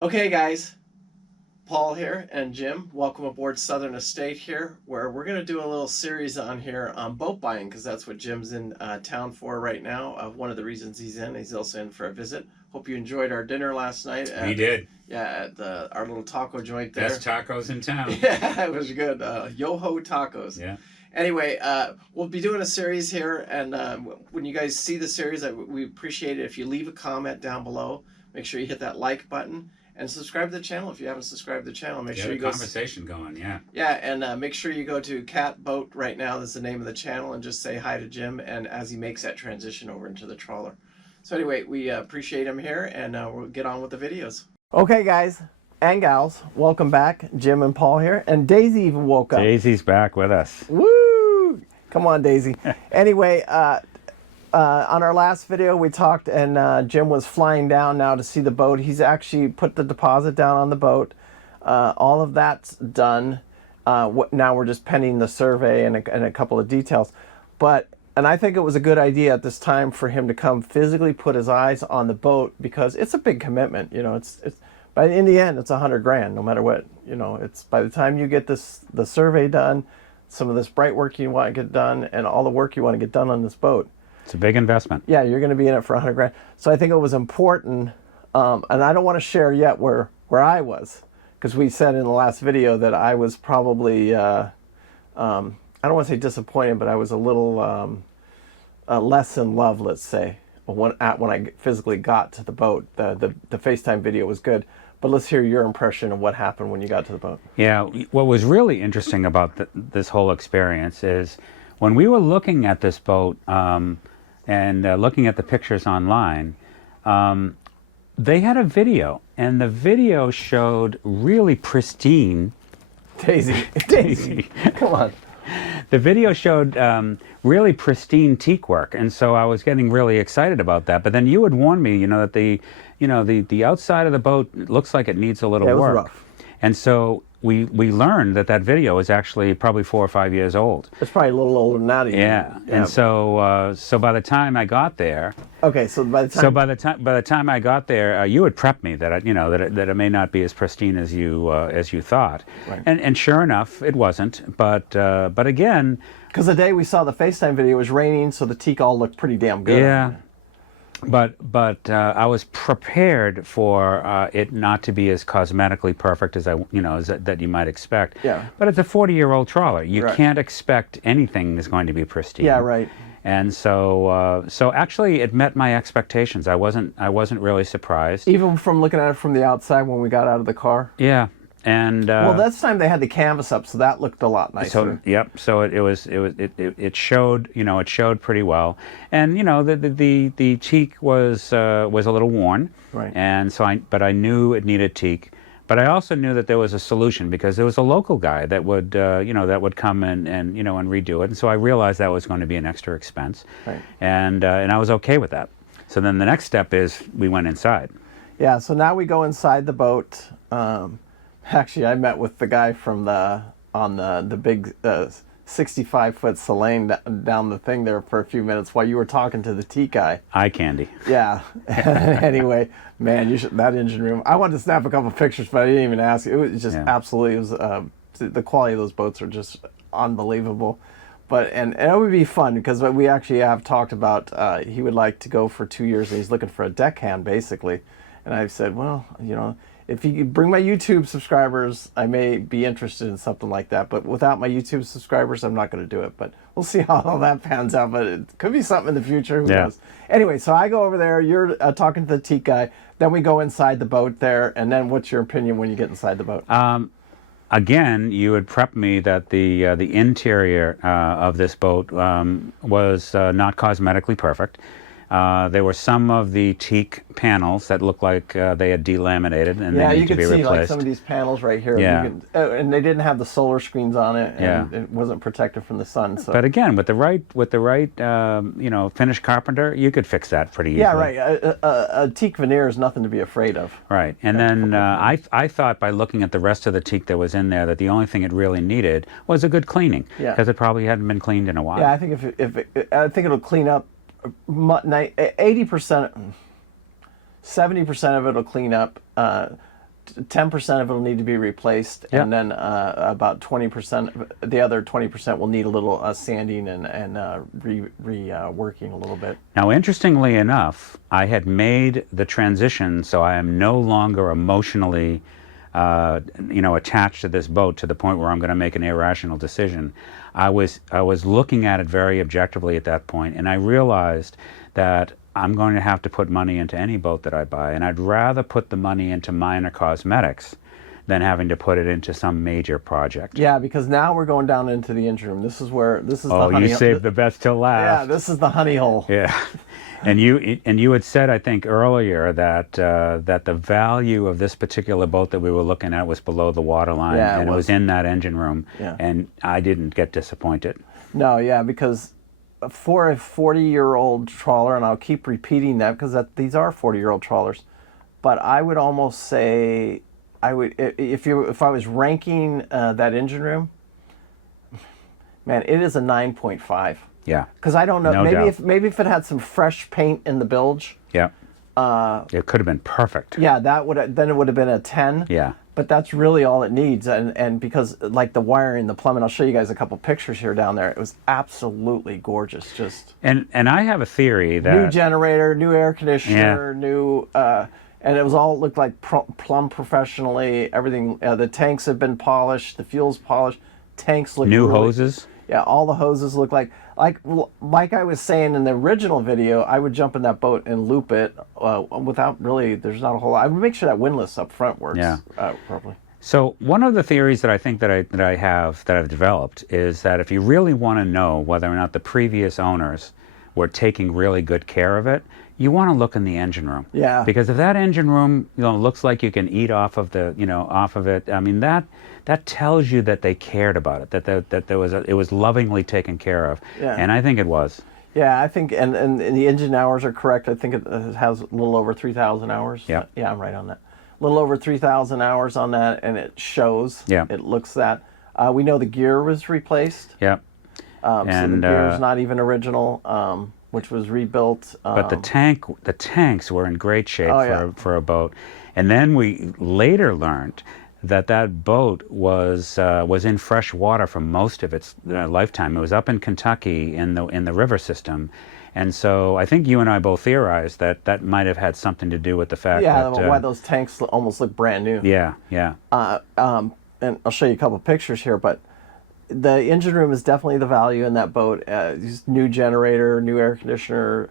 Okay, guys, Paul here and Jim. Welcome aboard Southern Estate here, where we're going to do a little series on here on boat buying because that's what Jim's in town for right now. One of the reasons he's in. He's also in for a visit. Hope you enjoyed our dinner last night. We did. Yeah, at our little taco joint there. Best tacos in town. Yeah, it was good. Yo-ho tacos. Yeah. Anyway, we'll be doing a series here, and when you guys see the series, we appreciate it if you leave a comment down below. Make sure you hit that like button. And subscribe to the channel if you haven't subscribed to the channel. Make sure you go. Conversation going, yeah. Yeah, and make sure you go to Cat Boat right now. That's the name of the channel, and just say hi to Jim. And as he makes that transition over into the trawler. So anyway, we appreciate him here, and we'll get on with the videos. Okay, guys and gals, welcome back. Jim and Paul here, and Daisy even woke up. Daisy's back with us. Woo! Come on, Daisy. Anyway. On our last video we talked, and Jim was flying down now to see the boat. He's actually put the deposit down on the boat. All of that's done. Now we're just pending the survey and a couple of details. And I think it was a good idea at this time for him to come physically put his eyes on the boat, because it's a big commitment. You know, but in the end, it's $100 grand, no matter what. You know, it's by the time you get the survey done, some of this bright work you want to get done, and all the work you want to get done on this boat. It's a big investment. Yeah, you're going to be in it for $100 grand. So I think it was important, and I don't want to share yet where I was, because we said in the last video that I was probably, I don't want to say disappointed, but I was a little less in love, let's say, when I physically got to the boat. The FaceTime video was good, but let's hear your impression of what happened when you got to the boat. Yeah, what was really interesting about this whole experience is when we were looking at this boat, and looking at the pictures online, they had a video, and the video showed really pristine. Daisy, come on. The video showed really pristine teak work, and so I was getting really excited about that. But then you had warned me, that the outside of the boat looks like it needs a little work. Rough. And so we learned that video is actually probably 4 or 5 years old. It's probably a little older than that even. Yeah. And so by the time I got there. Okay, so by the time I got there, you had prepped me that that it may not be as pristine as you thought. Right. And sure enough, it wasn't. But again, because the day we saw the FaceTime video, it was raining, so the teak all looked pretty damn good. Yeah. But I was prepared for it not to be as cosmetically perfect as that you might expect. Yeah. But it's a 40-year-old trawler. You Right. can't expect anything is going to be pristine. Yeah, right. And so actually, it met my expectations. I wasn't really surprised. Even from looking at it from the outside when we got out of the car. Yeah. And well, this time they had the canvas up, so that looked a lot nicer. So yep. So it showed it showed pretty well, and the teak was a little worn, right? And so I knew it needed teak, but I also knew that there was a solution, because there was a local guy that would that would come and redo it, and so I realized that was going to be an extra expense, right? And I was okay with that. So then the next step is we went inside. Yeah. So now we go inside the boat. Actually, I met with the guy from the big 65-foot Selene down the thing there for a few minutes while you were talking to the teak guy. Eye candy. Yeah. Anyway, man, that engine room. I wanted to snap a couple pictures, but I didn't even ask. It was just absolutely. It was the quality of those boats are just unbelievable. And it would be fun, because we actually have talked about he would like to go for 2 years, and he's looking for a deckhand basically. And I've said, well, if you could bring my YouTube subscribers, I may be interested in something like that. But without my YouTube subscribers, I'm not going to do it. But we'll see how all that pans out. But it could be something in the future. Who knows? Anyway, so I go over there. You're talking to the teak guy. Then we go inside the boat there. And then what's your opinion when you get inside the boat? Again, you had prepped me that the interior of this boat was not cosmetically perfect. There were some of the teak panels that looked like they had delaminated and they need to be replaced. Yeah, you could see like some of these panels right here. Yeah. And they didn't have the solar screens on it, and it wasn't protected from the sun. So. But again, with the right finished carpenter, you could fix that pretty easily. Yeah, right. A teak veneer is nothing to be afraid of. Right. And then I thought by looking at the rest of the teak that was in there that the only thing it really needed was a good cleaning, because it probably hadn't been cleaned in a while. Yeah, I think it'll clean up 80%, 70% of it'll clean up. 10% of it will need to be replaced, and then about 20%, the other 20% will need a little sanding and reworking a little bit. Now, interestingly enough, I had made the transition, so I am no longer emotionally, attached to this boat to the point where I'm going to make an irrational decision. I was looking at it very objectively at that point, and I realized that I'm going to have to put money into any boat that I buy, and I'd rather put the money into minor cosmetics than having to put it into some major project. Yeah, because now we're going down into the engine room. This is the Oh, honey. you saved the best till last. Yeah, this is the honey hole. Yeah, and you had said, I think earlier, that that the value of this particular boat that we were looking at was below the waterline, and it was in that engine room, and I didn't get disappointed. No, yeah, because for a 40-year-old trawler, and I'll keep repeating that because these are 40-year-old trawlers, but I would almost say, if I was ranking that engine room, man, it is a 9.5. Yeah. Because I don't know, No doubt. maybe if it had some fresh paint in the bilge. Yeah. It could have been perfect. Yeah, then it would have been a 10. Yeah. But that's really all it needs, and because like the wiring, the plumbing, I'll show you guys a couple pictures here down there. It was absolutely gorgeous. Just and I have a theory that new generator, new air conditioner, new, and it looked like plumbed professionally. Everything, the tanks have been polished, the fuel's polished, tanks look new hoses. Yeah, all the hoses look like I was saying in the original video, I would jump in that boat and loop it without really, there's not a whole lot. I would make sure that windlass up front works properly. So one of the theories that I think that I've developed is that if you really want to know whether or not the previous owners were taking really good care of it, you want to look in the engine room. Yeah. Because if that engine room, looks like you can eat off of it, I mean, that tells you that they cared about it, that it was lovingly taken care of. Yeah. And I think it was. Yeah, I think, and the engine hours are correct. I think it has a little over 3,000 hours. Yeah. Yeah, I'm right on that. A little over 3,000 hours on that, and it shows. Yeah. It looks that. We know the gear was replaced. Yeah. So the gear is not even original, which was rebuilt. But the tanks were in great shape for a boat. And then we later learned that boat was in fresh water for most of its lifetime. It was up in Kentucky in the river system, and so I think you and I both theorized that might have had something to do with the fact that why those tanks almost look brand new. Yeah, yeah. And I'll show you a couple pictures here, but the engine room is definitely the value in that boat. New generator, new air conditioner.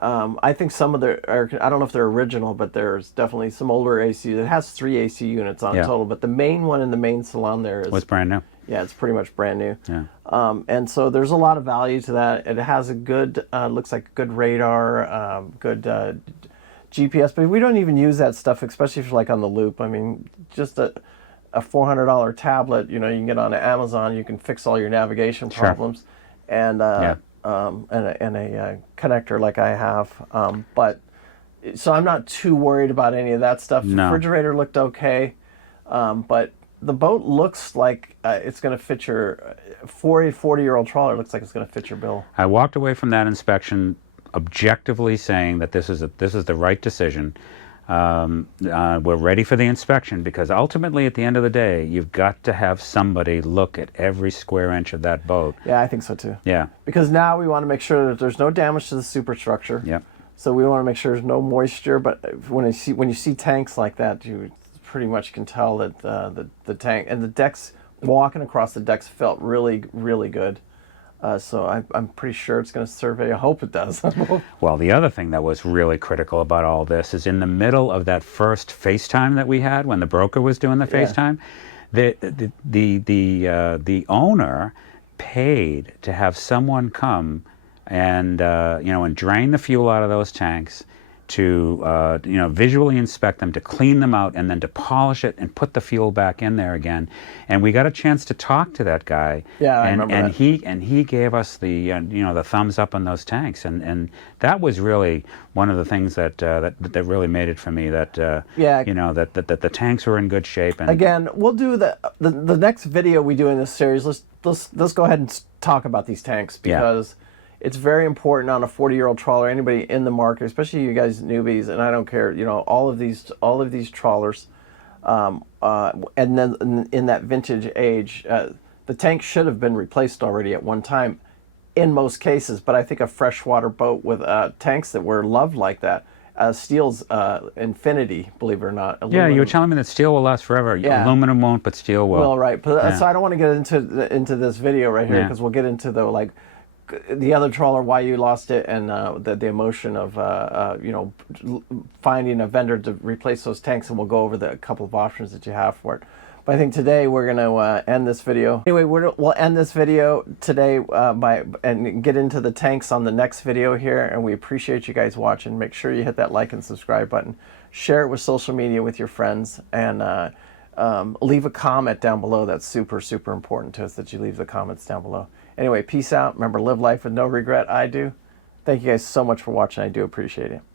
I think some of I don't know if they're original, but there's definitely some older AC. It has 3 AC units on total, but the main one in the main salon there was brand new. Yeah, it's pretty much brand new. Yeah. And so there's a lot of value to that. It has a good, looks like a good radar, good GPS, but we don't even use that stuff, especially if you're like on the loop. I mean, just a $400 tablet, you can get on Amazon, you can fix all your navigation problems, and a connector like I have. But so I'm not too worried about any of that stuff. The refrigerator looked okay, but the boat looks like it's going to fit for a 40-year-old trawler, it looks like it's going to fit your bill. I walked away from that inspection objectively saying that this is the right decision. We're ready for the inspection because ultimately at the end of the day you've got to have somebody look at every square inch of that boat. Yeah, I think so too. Yeah. Because now we want to make sure that there's no damage to the superstructure. Yeah. So we want to make sure there's no moisture, but when you see tanks like that, you pretty much can tell that the tank and the decks, walking across the decks felt really, really good. So I'm pretty sure it's going to survey. I hope it does. Well, the other thing that was really critical about all this is in the middle of that first FaceTime that we had when the broker was doing the FaceTime, the owner paid to have someone come and and drain the fuel out of those tanks, to visually inspect them, to clean them out, and then to polish it and put the fuel back in there again. And we got a chance to talk to that guy. Yeah, I and, remember and that. he gave us the the thumbs up on those tanks, and that was really one of the things that really made it for me. That that the tanks were in good shape. And again, we'll do the next video we do in this series. Let's go ahead and talk about these tanks because. Yeah. It's very important on a 40-year-old trawler. Anybody in the market, especially you guys newbies, and I don't care. All of these trawlers, And then in that vintage age, the tank should have been replaced already at one time in most cases, but I think a freshwater boat with tanks that were loved like that, steel's infinity, believe it or not. Yeah, you were telling me that steel will last forever. Yeah. Aluminum won't, but steel will. Well, right. But, so I don't want to get into this video right here, because we'll get into the other trawler, why you lost it, and the emotion of finding a vendor to replace those tanks, and we'll go over a couple of options that you have for it. But I think today we're going to end this video. Anyway, we'll end this video today and get into the tanks on the next video here. And we appreciate you guys watching. Make sure you hit that like and subscribe button. Share it with social media with your friends, and leave a comment down below. That's super, super important to us that you leave the comments down below. Anyway, peace out. Remember, live life with no regret. I do. Thank you guys so much for watching. I do appreciate it. Bye.